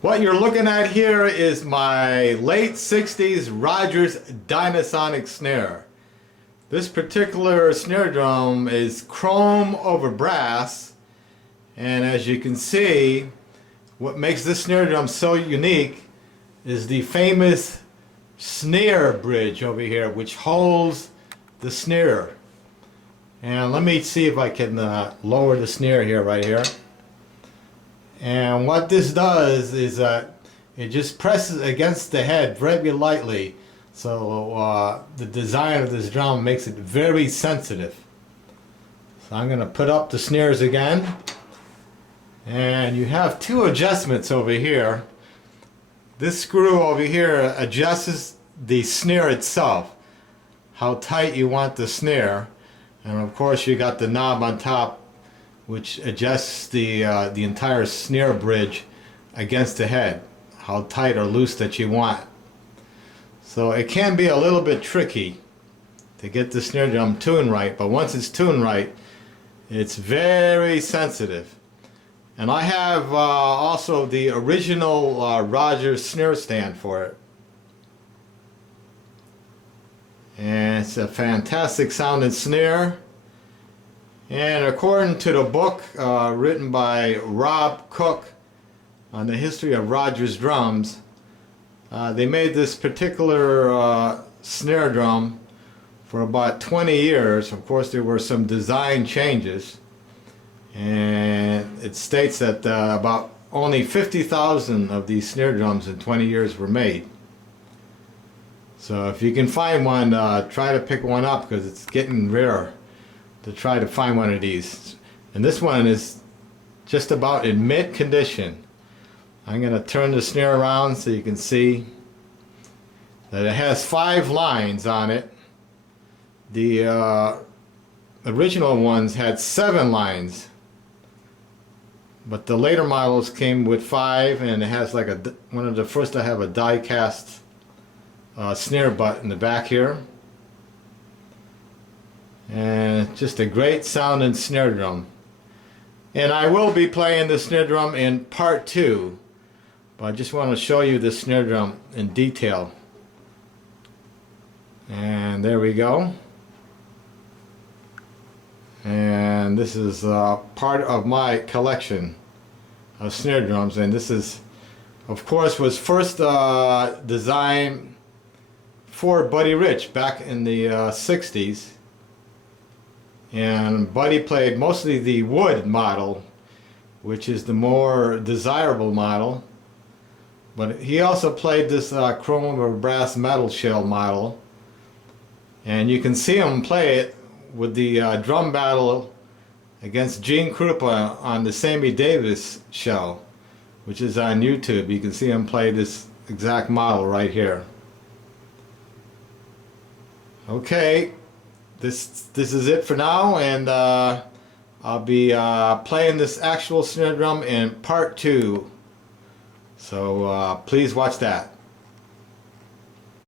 What you're looking at here is my late 60s Rogers Dynasonic snare. This particular snare drum is chrome over brass, and as you can see, what makes this snare drum so unique is the famous snare bridge over here, which holds the snare. And let me see if I can lower the snare here, right here. And what this does is it just presses against the head very lightly. So the design of this drum makes it very sensitive. So I'm going to put up the snares again. And you have two adjustments over here. This screw over here adjusts the snare itself, how tight you want the snare. And of course you got the knob on top, which adjusts the entire snare bridge against the head, how tight or loose that you want. So it can be a little bit tricky to get the snare drum tuned right, but once it's tuned right, it's very sensitive. And I have also the original Rogers snare stand for it. And it's a fantastic sounding snare. And according to the book written by Rob Cook on the history of Rogers drums, they made this particular snare drum for about 20 years. Of course, there were some design changes, and it states that about only 50,000 of these snare drums in 20 years were made. So if you can find one, try to pick one up, because it's getting rare to try to find one of these. And this one is just about in mint condition. I'm going to turn the snare around so you can see that it has 5 lines on it. The original ones had 7 lines, but the later models came with 5, and it has like one of the first to have a die cast snare butt in the back here. And just a great sounding snare drum. And I will be playing the snare drum in part 2, but I just want to show you the snare drum in detail. And there we go. And this is part of my collection of snare drums, and this is, of course, was first designed for Buddy Rich back in the 60s. And Buddy played mostly the wood model, which is the more desirable model, but he also played this chrome or brass metal shell model, and you can see him play it with the drum battle against Gene Krupa on the Sammy Davis show, which is on YouTube. You can see him play this exact model right here. Okay. This is it for now, and I'll be playing this actual snare drum in part 2. So please watch that.